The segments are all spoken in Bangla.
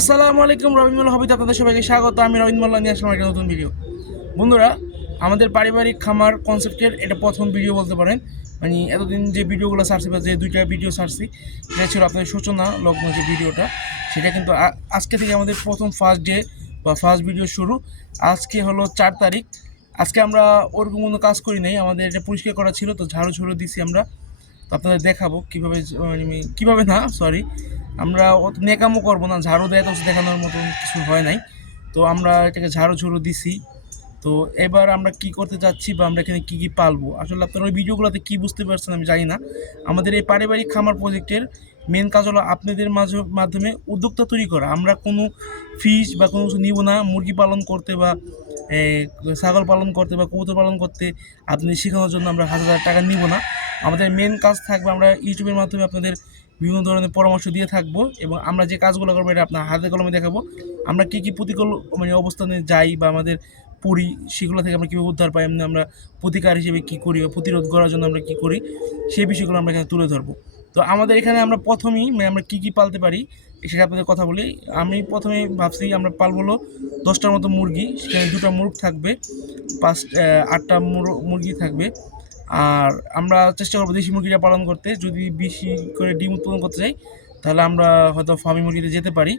আসসালামু আলাইকুম, রবিমুল হবিতে আপনাদের সবাইকে স্বাগত। আমি রবিন মোল্লা নিয়ে আসলাম একটা নতুন ভিডিও। বন্ধুরা, আমাদের পারিবারিক খামার কনসেপ্টের এটা প্রথম ভিডিও বলতে পারেন। মানে এতদিন যে ভিডিওগুলো ছাড়ছি বা যে দুইটা ভিডিও ছাড়ছি, সেটা ছিল আপনাদের সূচনা লগ্ন যে ভিডিওটা, সেটা কিন্তু আজকে থেকে আমাদের প্রথম ফার্স্ট ডে বা ফার্স্ট ভিডিও শুরু। আজকে হলো 4 তারিখ। আজকে আমরা ওরকম কোনো কাজ করি নাই, আমাদের এটা পরিষ্কার করা ছিল, তো ঝাড়ু ঝুড়ু দিছি আমরা। তো আপনাদের দেখাবো কীভাবে, মানে কীভাবে না, সরি, আমরা অত নেকামো করবো না, ঝাড়ু দেয় তো দেখানোর মতন কিছু হয় নাই। তো আমরা এটাকে ঝাড়ু ঝুড়ু দিছি। তো এবার আমরা কি করতে যাচ্ছি বা আমরা এখানে কী কী পালবো, আসলে আপনারা ওই ভিডিওগুলোতে কী বুঝতে পারছেন আমি জানি না। আমাদের এই পারিবারিক খামার প্রজেক্টের মেন কাজ হলো আপনাদের মাধ্যমে উদ্যোক্তা তৈরি করা। আমরা কোনো ফিস বা কোনো কিছু নিব না মুরগি পালন করতে বা ছাগল পালন করতে বা কবুতর পালন করতে। আপনি শেখানোর জন্য আমরা 1000 টাকা নিব না। আমাদের মেন কাজ থাকবে, আমরা ইউটিউবের মাধ্যমে আপনাদের বিভিন্ন ধরনের পরামর্শ দিয়ে থাকবো এবং আমরা যে কাজগুলো করবো এটা আপনার হাতে কলমে দেখাবো। আমরা কী কী প্রতিকূল মানে অবস্থানে যাই বা আমাদের পড়ি, সেগুলো থেকে আমরা কীভাবে উদ্ধার পাই, এমনি আমরা প্রতিকার হিসেবে কী করি বা প্রতিরোধ করার জন্য আমরা কী করি, সেই বিষয়গুলো আমরা এখানে তুলে ধরবো। তো আমাদের এখানে আমরা প্রথমেই আমরা কী কী পালতে পারি সেটা আপনাদের কথা বলি। আমি প্রথমে ভাবছি আমরা পালবো হলো 10টার মতো মুরগি, সেখানে 2টা মুরগ থাকবে, 8টা মুরগি থাকবে। আর আমরা চেষ্টা করবো দেশি মুরগিটা পালন করতে। যদি বেশি করে ডিম উৎপাদন করতে চাই তাহলে আমরা হয়তো ফার্মি মুরগিতে যেতে পারি।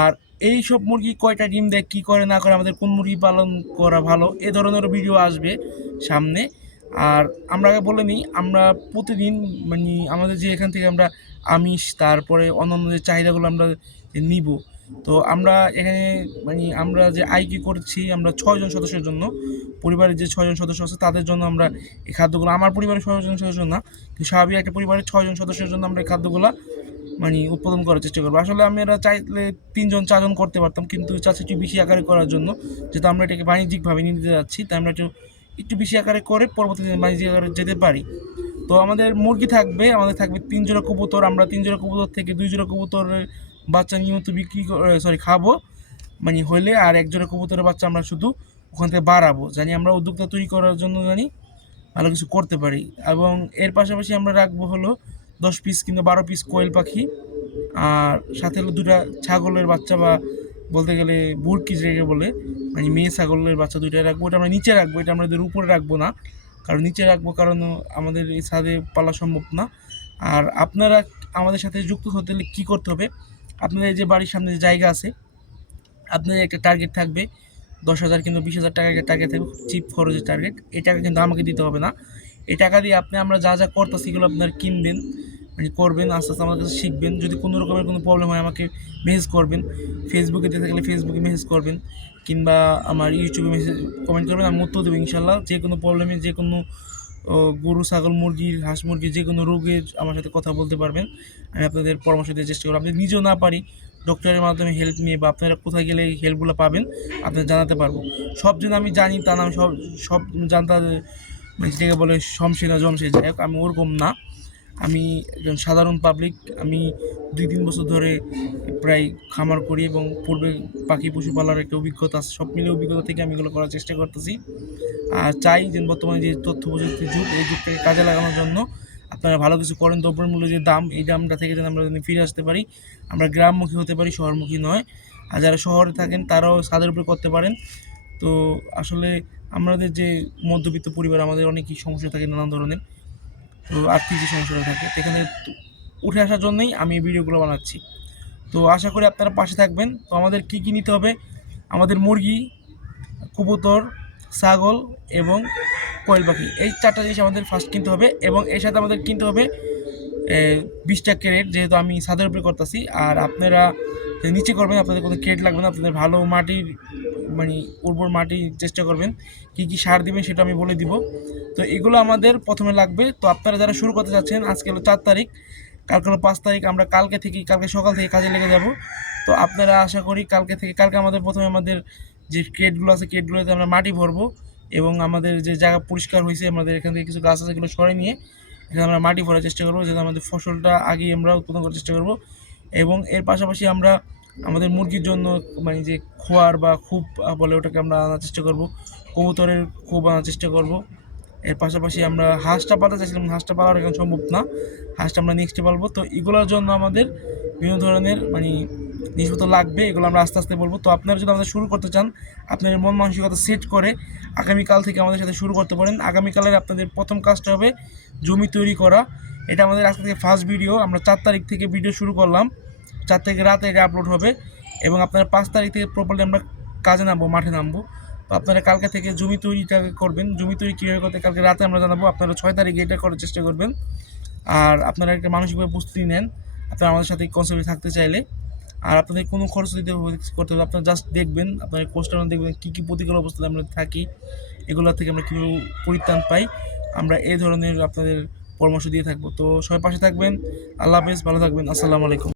আর এই সব মুরগি কয়টা ডিম দেয়, কী করে না করে, আমাদের কোন মুরগি পালন করা ভালো, এ ধরনের ভিডিও আসবে সামনে। আর আমরা আগে বলে নিই, আমরা প্রতিদিন মানে আমাদের যে এখান থেকে আমরা আমিষ, তারপরে অন্যান্য যে চাহিদাগুলো আমরা নিব, তো আমরা এখানে মানে আমরা যে আয় কী করছি, আমরা 6জন সদস্যের জন্য, পরিবারের যে 6জন সদস্য আছে তাদের জন্য আমরা এই খাদ্যগুলো, আমার পরিবারের 6জন সদস্য না, কিন্তু স্বাভাবিক একটা পরিবারের 6জন সদস্যের জন্য আমরা এই খাদ্যগুলো মানে উৎপাদন করার চেষ্টা করবো। আসলে আমরা চাইলে 3জন 4জন করতে পারতাম, কিন্তু চাচ্ছি একটু বেশি আকারে করার জন্য, যেহেতু আমরা এটাকে বাণিজ্যিকভাবে নিতে যাচ্ছি, তাই আমরা একটু বেশি আকারে করে পরবর্তীতে বাণিজ্যিক আকারে যেতে পারি। তো আমাদের মুরগি থাকবে, আমাদের থাকবে 3 জোড়া কবুতর। আমরা 3 জোড়া কবুতর থেকে 2 জোড়া কবুতরের বাচ্চা নিয়মিত খাবো মানে হইলে, আর 1 জোড়া কবুতরের বাচ্চা আমরা শুধু ওখান থেকে বাড়াবো। জানি আমরা উদ্যোক্তা তৈরি করার জন্য জানি ভালো কিছু করতে পারি। এবং এর পাশাপাশি আমরা রাখবো হলো 10 পিস কিংবা 12 পিস কোয়েল পাখি, আর সাথে হলো 2টা ছাগলের বাচ্চা, বা বলতে গেলে বুরকি যেটাকে বলে, মানে মেয়ে ছাগলের বাচ্চা 2টা রাখবো। এটা আমরা নিচে রাখবো, এটা আমাদের উপরে রাখবো না, কারণ নিচে রাখবো কারণ আমাদের এই ছাদে পালা সম্ভব না। আর আপনারা আমাদের সাথে যুক্ত হতে হলে কী করতে হবে, আপনাদের যে বাড়ির সামনে যে জায়গা আছে, আপনাদের একটা টার্গেট থাকবে 10,000 কিংবা 20,000 টাকা একটা টার্গেট থাকবে, চিপ খরচের টার্গেট। এই টাকা কিন্তু আমাকে দিতে হবে না। এই টাকা দিয়ে আমরা যা যা করতেছি এগুলো আপনারা কিনবেন, মানে করবেন, আস্তে আস্তে আমার কাছে শিখবেন। যদি কোনো রকমের কোনো প্রবলেম হয় আমাকে মেসেজ করবেন, ফেসবুকে দিতে থাকলে ফেসবুকে মেসেজ করবেন, কিংবা আমার ইউটিউবে মেসেজ কমেন্ট করবেন, আমি উত্তর দেবো ইনশাল্লাহ। যে কোনো প্রবলেমে, যে কোনো গরু, ছাগল, মুরগি, হাঁস মুরগি, যে কোনো রোগে আমার সাথে কথা বলতে পারবেন। আমি আপনাদের পরামর্শ দিয়ে চেষ্টা করবো। আপনি নিজেও না পারি ডক্টরের মাধ্যমে হেল্প নিয়ে, বা আপনারা কোথায় গেলে এই হেল্পগুলো পাবেন আপনাদের জানাতে পারবো। সব যেন আমি জানি তা না, আমি সব জানতে, মানে যেটাকে বলে শমসে না জমসে, যাই হোক আমি ওরকম না। আমি একজন সাধারণ পাবলিক। আমি 2-3 বছর ধরে প্রায় খামার করি এবং পূর্বে পাখি পশু পালার একটা অভিজ্ঞতা আছে। সব মিলে অভিজ্ঞতা থেকে আমি এগুলো করার চেষ্টা করতেছি। আর চাই যে বর্তমানে যে তথ্য প্রযুক্তির যুগ, এই যুগটাকে কাজে লাগানোর জন্য আপনারা ভালো কিছু করেন। দ্রব্যমূল্য যে দাম, এই দামটা থেকে যেন আমরা ফিরে আসতে পারি, আমরা গ্রামমুখী হতে পারি, শহরমুখী নয়। আর যারা শহরে থাকেন তারাও ছাদের উপরে করতে পারেন। তো আসলে আমাদের যে মধ্যবিত্ত পরিবার, আমাদের অনেকই সমস্যা থাকে নানান ধরনের, তো আর্থিক যে সমস্যাটা থাকে, এখানে উঠে আসার জন্যই আমি এই ভিডিওগুলো বানাচ্ছি। তো আশা করি আপনারা পাশে থাকবেন। তো আমাদের কী কী নিতে হবে, আমাদের মুরগি, কবুতর, ছাগল এবং কোয়েল পাখি, এই 4টা জিনিস আমাদের ফার্স্ট কিনতে হবে। এবং এর সাথে আমাদের কিনতে হবে 20টা ক্যারেট, যেহেতু আমি ছাদের উপরে করতেছি। আর আপনারা নিচে করবেন, আপনাদের কোনো ক্যারেট লাগবে না, আপনাদের ভালো মাটির মানে উর্বর মাটি চেষ্টা করবেন। কী কী সার দিবেন সেটা আমি বলে দিব। তো এগুলো আমাদের প্রথমে লাগবে। তো আপনারা যারা শুরু করতে চাচ্ছেন, আজকে হলো 4 তারিখ, কালকে হলো 5 তারিখ, আমরা কালকে সকাল থেকে কাজে লেগে যাব। তো আপনারা আশা করি কালকে আমাদের প্রথমে আমাদের যে ক্রেটগুলো আছে, ক্রেটগুলোতে আমরা মাটি ভরবো এবং আমাদের যে জায়গা পরিষ্কার হয়েছে, আমাদের এখান থেকে কিছু গাছ আছে এগুলো সরিয়ে নিয়ে এখানে আমরা মাটি ভরার চেষ্টা করবো, যাতে আমাদের ফসলটা আগেই আমরা উৎপাদন করার চেষ্টা করবো। এবং এর পাশাপাশি আমরা আমাদের মুরগির জন্য মানে যে খোয়ার বা খুব বলে, ওটাকে আমরা আনার চেষ্টা করব। কবুতরের খুব আনার চেষ্টা করব। এর পাশাপাশি আমরা হাঁসটা পালতে চাইছিলাম, হাঁসটা পালার এখন সম্ভব না, হাঁসটা আমরা নেক্সটে পালবো। তো এগুলোর জন্য আমাদের বিভিন্ন ধরনের মানে জিনিসপত্র লাগবে, এগুলো আমরা আস্তে আস্তে বলবো। তো আপনারা যদি আমাদের শুরু করতে চান, আপনাদের মন মানসিকতা সেট করে আগামীকাল থেকে আমাদের সাথে শুরু করতে পারেন। আগামীকালের আপনাদের প্রথম কাজটা হবে জমি তৈরি করা। এটা আমাদের আজকে থেকে ফার্স্ট ভিডিও। আমরা 4 তারিখ থেকে ভিডিও শুরু করলাম, 4 তারিখে রাতে এটা আপলোড হবে এবং আপনারা 5 তারিখ থেকে প্রপারলি আমরা কাজে নামবো, মাঠে নামবো। তো আপনারা কালকে থেকে জমি তৈরিটা করবেন। জমি তৈরি কীভাবে করতে কালকে রাতে আমরা জানাবো। আপনারা 6 তারিখে এটা করার চেষ্টা করবেন। আর আপনারা একটা মানসিকভাবে প্রস্তুতি নেন আপনারা আমাদের সাথে কনসেপ্টে থাকতে চাইলে। আর আপনাদের কোনো খরচ দিতে করতে হবে, আপনারা জাস্ট দেখবেন, আপনার কোর্সটা দেখবেন কী কী প্রতিকূল অবস্থাতে আমরা থাকি, এগুলো থেকে আমরা কীভাবে পরিত্রাণ পাই। আমরা এই ধরনের আপনাদের পরামর্শ দিয়ে থাকবো। তো সবাই পাশে থাকবেন। আল্লাহ হাফেজ, ভালো থাকবেন। আসসালামু আলাইকুম।